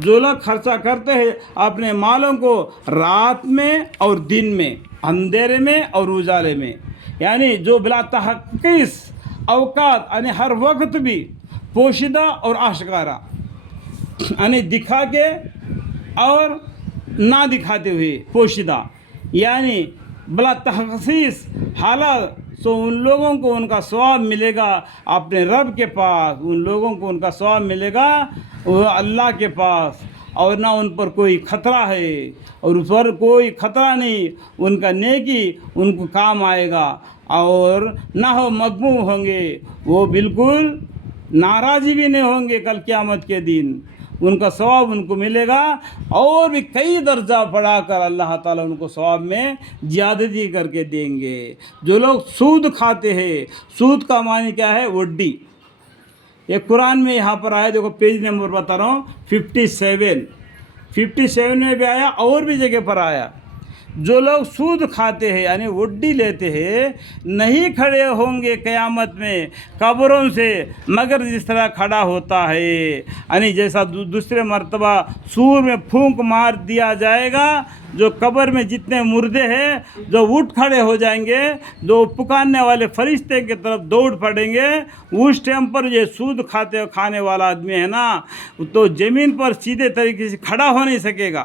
جو لوگ خرچہ کرتے ہیں اپنے مالوں کو رات میں اور دن میں، اندھیرے میں اور اجالے میں، یعنی جو بلا تحقیق اوقات یعنی ہر وقت بھی پوشیدہ اور آشکارا، یعنی دکھا کے اور نہ دکھاتے ہوئے پوشیدہ، یعنی بلا تخصیص حالات، سو ان لوگوں کو ان کا ثواب ملے گا اپنے رب کے پاس، ان لوگوں کو ان کا ثواب ملے گا وہ اللہ کے پاس، اور نہ ان پر کوئی خطرہ ہے، اور اس پر کوئی خطرہ نہیں، ان کا نیکی ان کو کام آئے گا، اور نہ وہ مغموم ہوں گے، وہ بالکل ناراضی بھی نہیں ہوں گے کل قیامت کے دن، ان کا ثواب ان کو ملے گا، اور بھی کئی درجہ بڑھا کر اللہ تعالیٰ ان کو ثواب میں زیادتی کر کے دیں گے۔ جو لوگ سود کھاتے ہیں، سود کا معنی کیا ہے؟ وڈی۔ ایک قرآن میں یہاں پر آیا، دیکھو پیج نمبر بتا رہا ہوں، 57 میں بھی آیا اور بھی جگہ پر آیا۔ جو لوگ سود کھاتے ہیں یعنی وڈی لیتے ہیں، نہیں کھڑے ہوں گے قیامت میں قبروں سے مگر جس طرح کھڑا ہوتا ہے، یعنی جیسا دوسرے مرتبہ سور میں پھونک مار دیا جائے گا، جو قبر میں جتنے مردے ہیں جو اٹھ کھڑے ہو جائیں گے، جو پکارنے والے فرشتے کی طرف دوڑ پڑیں گے، اس ٹائم پر یہ سود کھانے والا آدمی ہے نا، تو زمین پر سیدھے طریقے سے کھڑا ہو نہیں سکے گا،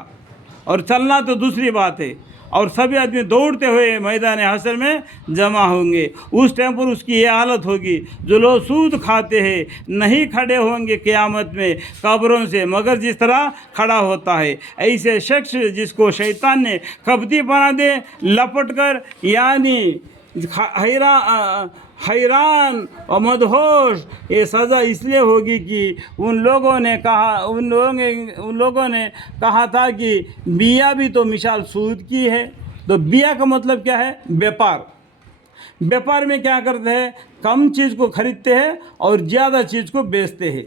اور چلنا تو دوسری بات ہے، اور سبھی آدمی دوڑتے ہوئے میدان حشر میں جمع ہوں گے۔ اس ٹائم پر اس کی یہ حالت ہوگی، جو لوگ سود کھاتے ہیں نہیں کھڑے ہوں گے قیامت میں قبروں سے مگر جس طرح کھڑا ہوتا ہے۔ ایسے شخص جس کو شیطان نے کبتی بنا دے لپٹ کر، یعنی حیران اور مدہوش، یہ سزا اس لیے ہوگی کہ ان لوگوں نے کہا تھا کہ بیا بھی تو مثال سود کی ہے۔ تو بیا کا مطلب کیا ہے؟ بیپار۔ بیپار میں کیا کرتے ہیں؟ کم چیز کو خریدتے ہیں اور زیادہ چیز کو بیچتے ہیں۔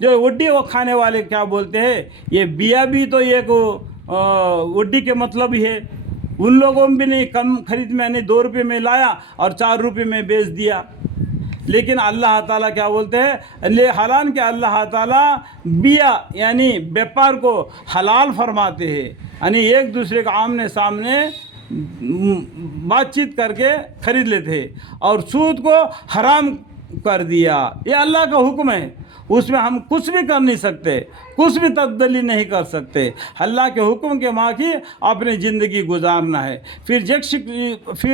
جو وڈی وہ کھانے والے کیا بولتے ہیں؟ یہ بیا بھی تو ایک وڈی کے مطلب ہی ہے۔ ان لوگوں بھی نہیں کم خرید میں نہیں 2 روپے میں لایا اور 4 روپے میں بیچ دیا، لیکن اللہ تعالیٰ کیا بولتے ہیں؟ حالانکہ اللہ تعالیٰ بیا یعنی بیپار کو حلال فرماتے ہیں، یعنی ایک دوسرے کا آمنے سامنے بات چیت کر کے خرید لیتے ہیں، اور سود کو حرام کر دیا۔ یہ اللہ کا حکم ہے، اس میں ہم کچھ بھی کر نہیں سکتے، کچھ بھی تبدیلی نہیں کر سکتے۔ اللہ کے حکم کے ماخی اپنی زندگی گزارنا ہے۔ پھر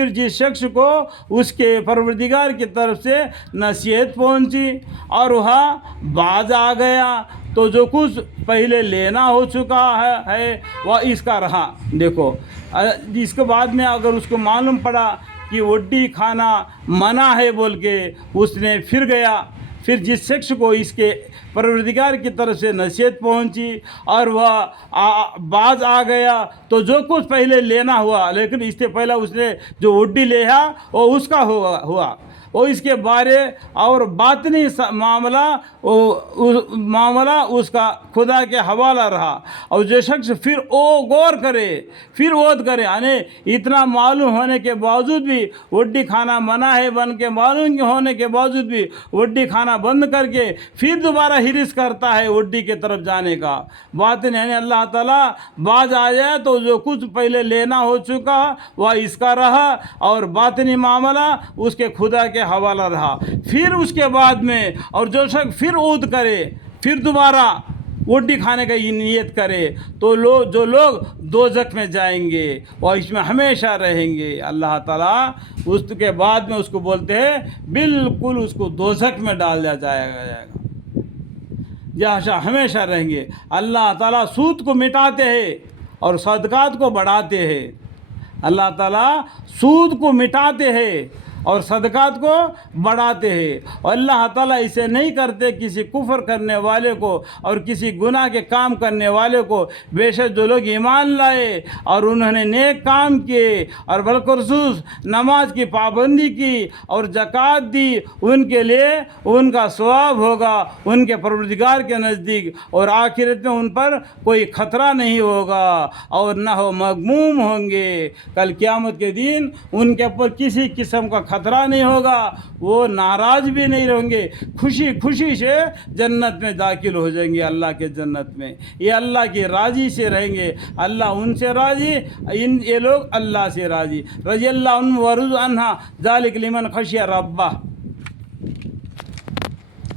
جس شخص کو اس کے پروردگار کی طرف سے نصیحت پہنچی اور وہاں باز آ گیا، تو جو کچھ پہلے لینا ہو چکا ہے وہ اس کا رہا۔ دیکھو اس کے بعد میں اگر اس کو معلوم پڑا کہ وڈی کھانا منع ہے بول کے، اس نے پھر گیا، پھر جس شخص کو اس کے پروردگار کی طرف سے نصیحت پہنچی اور وہ باز آ گیا، تو جو کچھ پہلے لینا ہوا، لیکن اس سے پہلے اس نے جو وڈی لیا وہ اس کا ہوا، وہ اس کے بارے اور باطنی معاملہ اس کا خدا کے حوالہ رہا۔ اور جو شخص پھر غور کرے، پھر عود کرے، یعنی اتنا معلوم ہونے کے باوجود بھی وڈی کھانا منع ہے بن کے، معلوم ہونے کے باوجود بھی وڈی کھانا بند کر کے پھر دوبارہ حرص کرتا ہے وڈی کی طرف جانے کا، باطن یعنی اللہ تعالیٰ باز آ جائے تو جو کچھ پہلے لینا ہو چکا وہ اس کا رہا، اور باطنی معاملہ اس کے خدا کے حوالہ رہا۔ پھر اس کے بعد میں اور جو شخص پھر عود کرے، پھر دوبارہ وڈی کھانے کا نیت کرے، تو جو لوگ دوزخ میں جائیں گے اور اس میں ہمیشہ رہیں گے۔ اللہ تعالیٰ اس کے بعد میں اس کو بولتے ہیں بالکل اس کو دوزخ میں ڈال دیا جائے گا، جہاں ہمیشہ رہیں گے۔ اللہ تعالیٰ سود کو مٹاتے ہیں اور صدقات کو بڑھاتے ہیں۔ اللہ تعالیٰ سود کو مٹاتے ہیں اور صدقات کو بڑھاتے ہیں، اور اللہ تعالیٰ اسے نہیں کرتے کسی کفر کرنے والے کو اور کسی گناہ کے کام کرنے والے کو۔ بے شک جو لوگ ایمان لائے اور انہوں نے نیک کام کیے اور بالخصوص نماز کی پابندی کی اور زکوٰۃ دی، ان کے لیے ان کا ثواب ہوگا ان کے پروردگار کے نزدیک، اور آخرت میں ان پر کوئی خطرہ نہیں ہوگا اور نہ وہ مغموم ہوں گے۔ کل قیامت کے دن ان کے اوپر کسی قسم کا خطرہ نہیں ہوگا، وہ ناراض بھی نہیں رہیں گے، خوشی خوشی سے جنت میں داخل ہو جائیں گے، اللہ کے جنت میں، یہ اللہ کی راضی سے رہیں گے، اللہ ان سے راضی، یہ لوگ اللہ سے راضی، رضی اللہ عنہ ورضوا عنہ ذالک لمن خشی ربہ۔